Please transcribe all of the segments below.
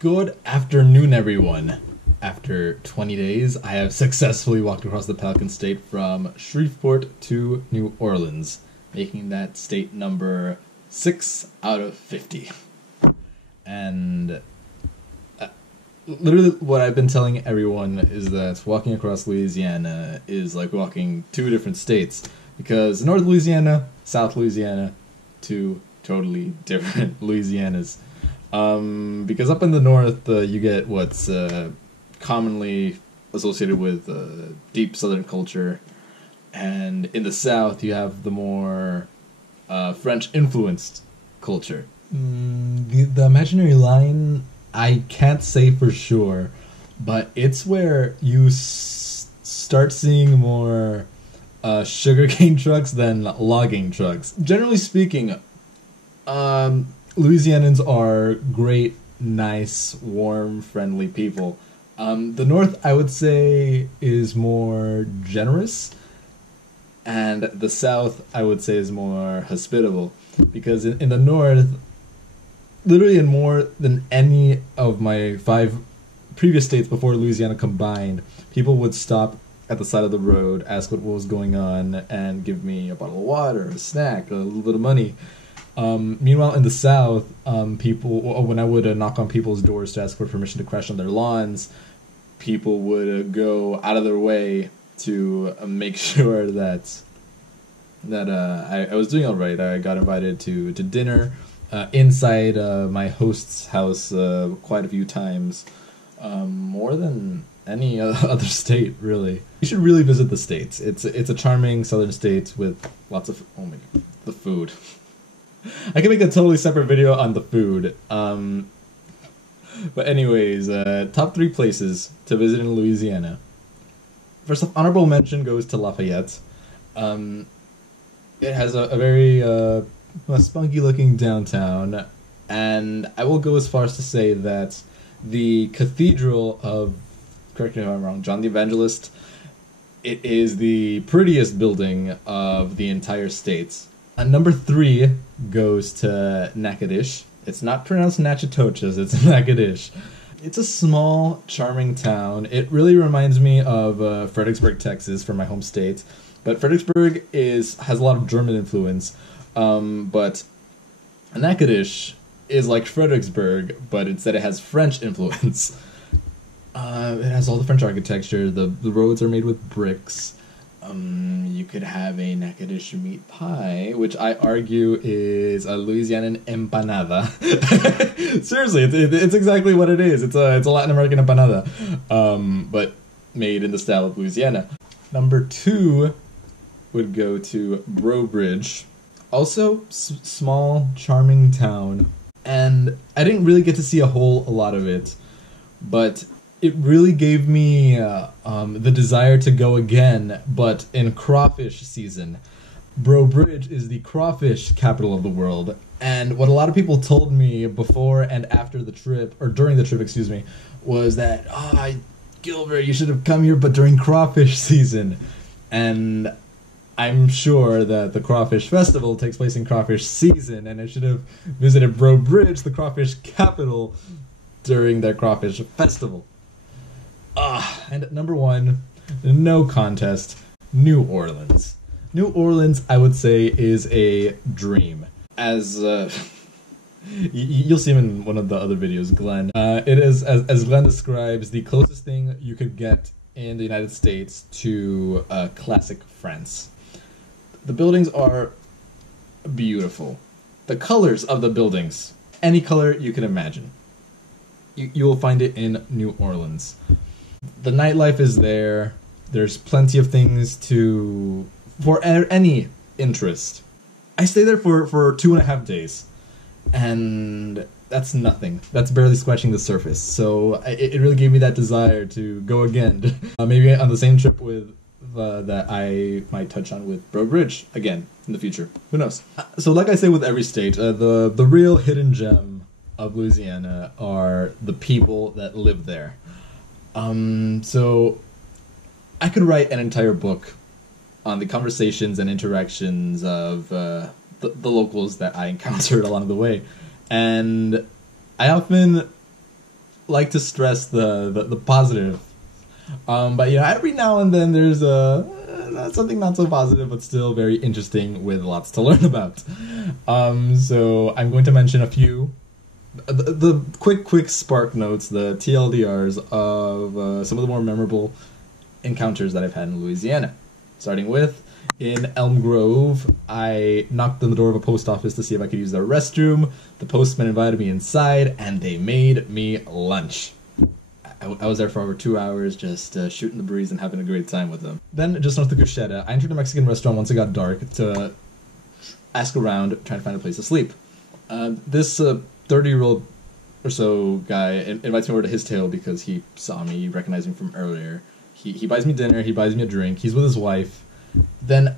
Good afternoon, everyone. After 20 days, I have successfully walked across the Pelican State from Shreveport to New Orleans, making that state number 6 out of 50. And literally what I've been telling everyone is that walking across Louisiana is like walking two different states, because North Louisiana, South Louisiana, two totally different Louisianas. Because up in the north, you get what's commonly associated with deep southern culture, and in the south you have the more French-influenced culture. The imaginary line, I can't say for sure, but it's where you start seeing more sugarcane trucks than logging trucks. Generally speaking, Louisianans are great, nice, warm, friendly people. The North, I would say, is more generous, and the South, I would say, is more hospitable. Because in the North, literally in more than any of my 5 previous states before Louisiana combined, people would stop at the side of the road, ask what was going on, and give me a bottle of water, a snack, a little bit of money. Meanwhile, in the South, people, when I would knock on people's doors to ask for permission to crash on their lawns, people would go out of their way to make sure that I was doing all right. I got invited to dinner inside my host's house quite a few times, more than any other state, really. You should really visit the States. It's a charming southern state with lots of, oh my god, the food. I can make a totally separate video on the food. But anyways, top 3 places to visit in Louisiana. First off, honorable mention goes to Lafayette. It has a very spunky-looking downtown, and I will go as far as to say that the Cathedral of, correct me if I'm wrong, John the Evangelist, it is the prettiest building of the entire state. Number 3 goes to Natchitoches. It's not pronounced Natchitoches, it's Natchitoches. It's a small, charming town. It really reminds me of Fredericksburg, Texas, from my home state. But Fredericksburg has a lot of German influence. But Natchitoches is like Fredericksburg, but instead it has French influence. It has all the French architecture. The roads are made with bricks. You could have a Natchitoches meat pie, which I argue is a Louisianan empanada. Seriously, it's exactly what it is. It's a Latin American empanada, but made in the style of Louisiana. Number 2 would go to Breaux Bridge. Also, small, charming town, and I didn't really get to see a lot of it, but it really gave me the desire to go again, but in crawfish season. Breaux Bridge is the crawfish capital of the world, and what a lot of people told me before and after the trip, or during the trip, excuse me, was that, Gilbert, you should have come here, but during crawfish season. And I'm sure that the Crawfish Festival takes place in crawfish season, and I should have visited Breaux Bridge, the crawfish capital, during their crawfish festival. And number 1, no contest, New Orleans. New Orleans, I would say, is a dream. As you'll see him in one of the other videos, Glenn. It is, as Glenn describes, the closest thing you could get in the United States to classic France. The buildings are beautiful. The colors of the buildings, any color you can imagine. You will find it in New Orleans. The nightlife is there. There's plenty of things for any interest. I stayed there for 2.5 days, and that's nothing. That's barely scratching the surface. So it really gave me that desire to go again. Maybe on the same trip with that I might touch on with Breaux Bridge again in the future. Who knows? So like I say with every state, the real hidden gem of Louisiana are the people that live there. So I could write an entire book on the conversations and interactions of the locals that I encountered along the way. And I often like to stress the positive. But every now and then there's something not so positive, but still very interesting with lots to learn about. So I'm going to mention a few, the quick spark notes, the TLDRs of some of the more memorable encounters that I've had in Louisiana. Starting with, in Elm Grove, I knocked on the door of a post office to see if I could use their restroom. The postman invited me inside, and they made me lunch. I was there for over 2 hours, just shooting the breeze and having a great time with them. Then, just north of Cushetta, I entered a Mexican restaurant once it got dark to ask around, trying to find a place to sleep. This 30-year-old or so guy invites me over to his table because he saw me, recognized me from earlier. He buys me dinner, he buys me a drink, he's with his wife. Then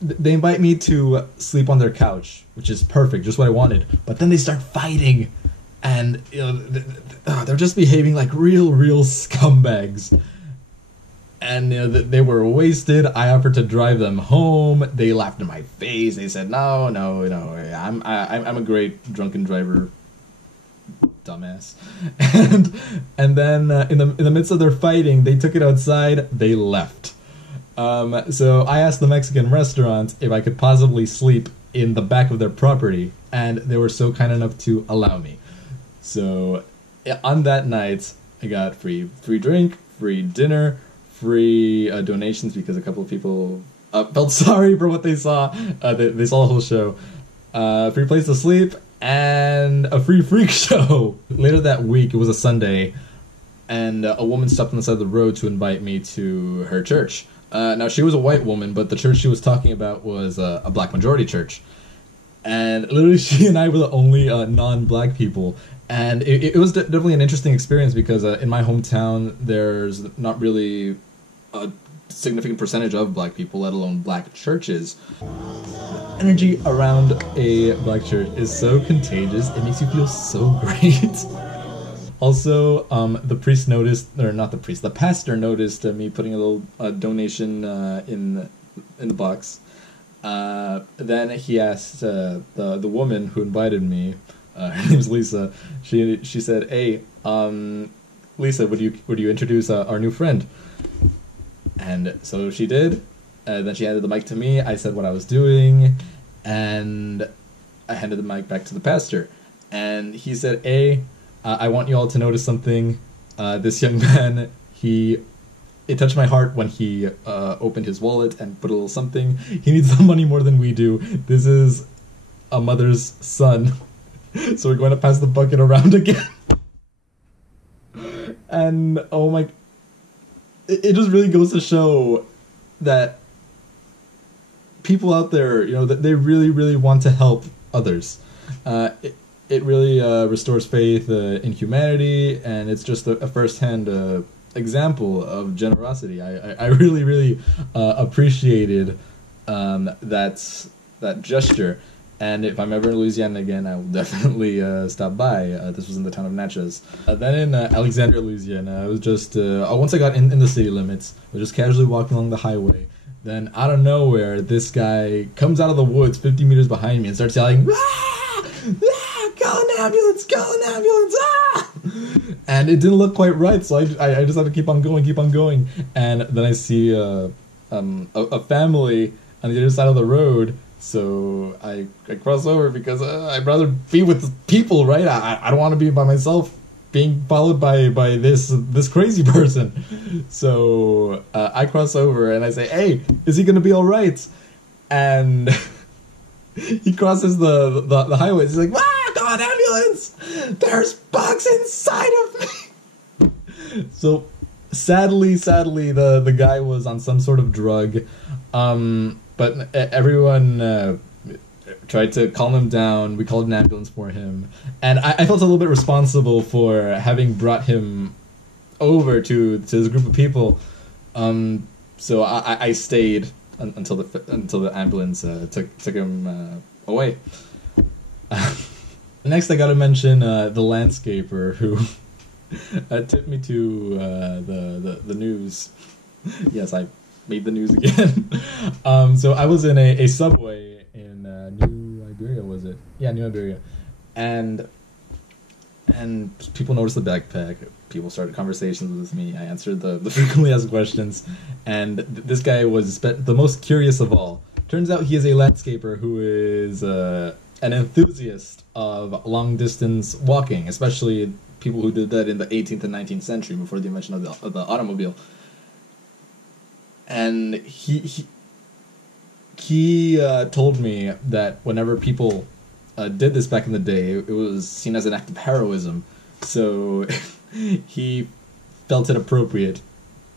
they invite me to sleep on their couch, which is perfect, just what I wanted. But then they start fighting, and they're just behaving like real scumbags. And they were wasted. I offered to drive them home. They laughed in my face. They said, "No, I'm a great drunken driver, dumbass." And then in the midst of their fighting, they took it outside. They left. So I asked the Mexican restaurant if I could possibly sleep in the back of their property, and they were so kind enough to allow me. So on that night, I got free drink, free dinner, free donations because a couple of people felt sorry for what they saw. They saw the whole show. Free place to sleep, and a free freak show. Later that week, it was a Sunday, and a woman stopped on the side of the road to invite me to her church. Now, she was a white woman, but the church she was talking about was a black majority church. And literally, she and I were the only non-black people. And it was definitely an interesting experience because in my hometown, there's not really a significant percentage of black people, let alone black churches. The energy around a black church is so contagious, it makes you feel so great. Also, the priest noticed, or not the priest, the pastor noticed me putting a little donation in the box. Then he asked the woman who invited me, her name's Lisa. She said, "Hey, Lisa, would you introduce our new friend?" And so she did. Then she handed the mic to me. I said what I was doing, and I handed the mic back to the pastor. And he said, "Hey, I want you all to notice something. This young man, it touched my heart when he opened his wallet and put a little something. He needs the money more than we do. This is a mother's son. So we're going to pass the bucket around again." And oh my, it just really goes to show that people out there, that they really want to help others. It really restores faith in humanity, and it's just a first-hand example of generosity. I really appreciated that gesture, and if I'm ever in Louisiana again, I will definitely stop by. This was in the town of Natchez. Then in Alexandria, Louisiana, I was just once I got in the city limits, I was just casually walking along the highway. Then out of nowhere, this guy comes out of the woods 50 meters behind me and starts yelling, "Ah! Ah! Call an ambulance! Call an ambulance! Ah!" And it didn't look quite right, so I just had to keep on going. And then I see a family on the other side of the road, so I cross over because I'd rather be with people, right? I don't want to be by myself being followed by this crazy person. So I cross over and I say, "Hey, is he gonna be all right?" And he crosses the highway. He's like, "Ah, call an ambulance! There's bugs inside of me!" So sadly, the guy was on some sort of drug. But everyone tried to calm him down. We called an ambulance for him. And I felt a little bit responsible for having brought him over to this group of people. So I stayed until the ambulance took him away. Next, I gotta mention the landscaper who tipped me to the news. Yes, I made the news again. So I was in a subway in New Iberia, was it? Yeah, New Iberia. And and people noticed the backpack. People started conversations with me. I answered the frequently asked questions, and this guy was the most curious of all. Turns out he is a landscaper who is an enthusiast of long distance walking, especially people who did that in the 18th and 19th century before the invention of the automobile. And he told me that whenever people did this back in the day, it was seen as an act of heroism. So he felt it appropriate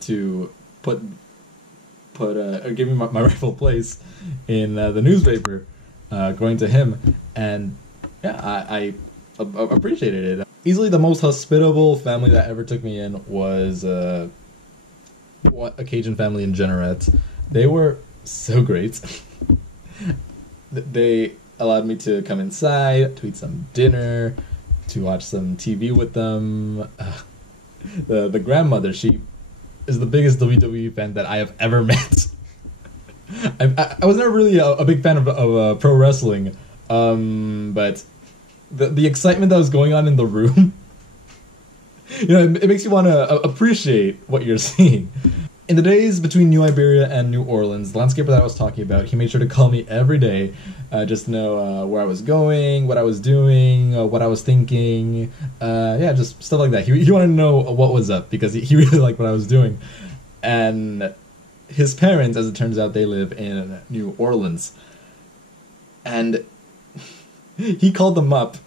to give me my rightful place in the newspaper, going to him, and yeah, I appreciated it. Easily the most hospitable family that ever took me in was a Cajun family in Jeanerette. They were so great. They allowed me to come inside, to eat some dinner, to watch some TV with them. The grandmother, she is the biggest WWE fan that I have ever met. I was never really a big fan of pro wrestling, but the excitement that was going on in the room, it makes you want to appreciate what you're seeing. In the days between New Iberia and New Orleans, the landscaper that I was talking about, he made sure to call me every day, just to know where I was going, what I was doing, what I was thinking, just stuff like that. He wanted to know what was up, because he really liked what I was doing. And his parents, as it turns out, they live in New Orleans. And he called them up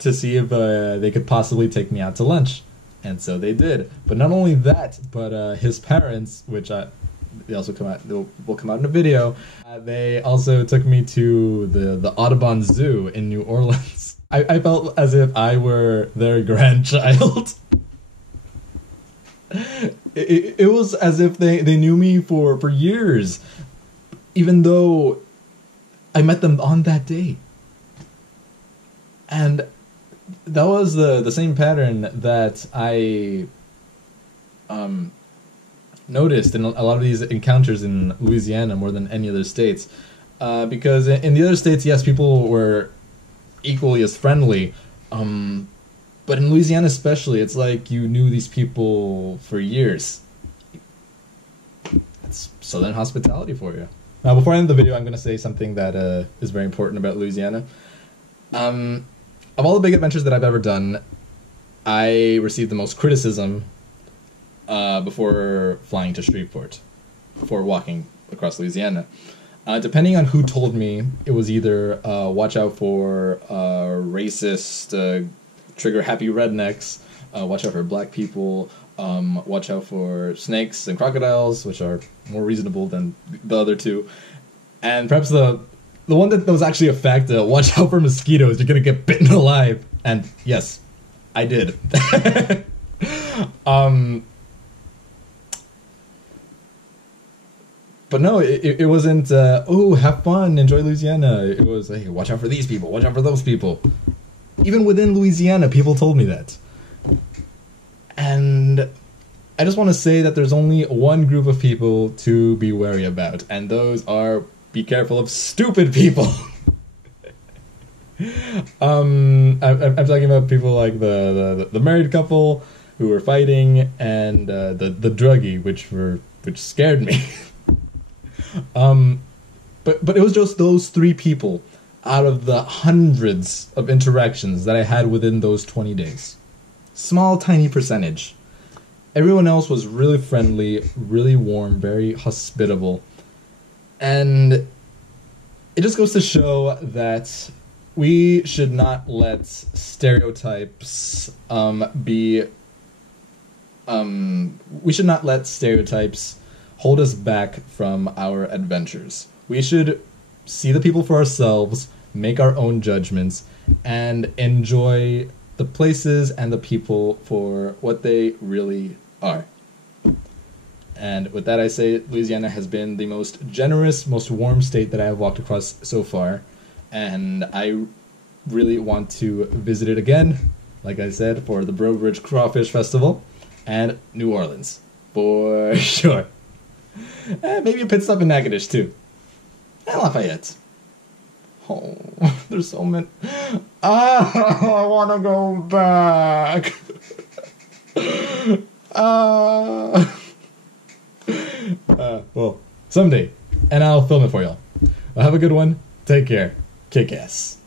to see if they could possibly take me out to lunch. And so they did. But not only that, but his parents, which they also will come out in a video, they also took me to the Audubon Zoo in New Orleans. I felt as if I were their grandchild. It was as if they knew me for years, even though I met them on that day. And that was the same pattern that I noticed in a lot of these encounters in Louisiana more than any other states. Because in the other states, yes, people were equally as friendly. But in Louisiana especially, it's like you knew these people for years. That's Southern hospitality for you. Now, before I end the video, I'm going to say something that is very important about Louisiana. Of all the big adventures that I've ever done, I received the most criticism before flying to Shreveport, before walking across Louisiana. Depending on who told me, it was either watch out for racist, trigger-happy rednecks, watch out for black people, watch out for snakes and crocodiles, which are more reasonable than the other two, and perhaps the one that was actually a fact, watch out for mosquitoes, you're gonna get bitten alive. And yes, I did. But no, it wasn't, have fun, enjoy Louisiana. It was, hey, watch out for these people, watch out for those people. Even within Louisiana, people told me that. And I just want to say that there's only one group of people to be wary about, and those are, be careful of stupid people. I'm talking about people like the married couple who were fighting, and the druggie, which scared me. But it was just those three people out of the hundreds of interactions that I had within those 20 days. Small, tiny percentage. Everyone else was really friendly, really warm, very hospitable. And it just goes to show that we should not let stereotypes we should not let stereotypes hold us back from our adventures. We should see the people for ourselves, make our own judgments, and enjoy the places and the people for what they really are. And with that, I say Louisiana has been the most generous, most warm state that I have walked across so far, and I really want to visit it again, like I said, for the Breaux Bridge Crawfish Festival, and New Orleans, for sure. And maybe a pit stop in Natchitoches, too. And Lafayette. Oh, there's so many. Ah, I want to go back. Well, someday, and I'll film it for y'all. Well, have a good one. Take care. Kick ass.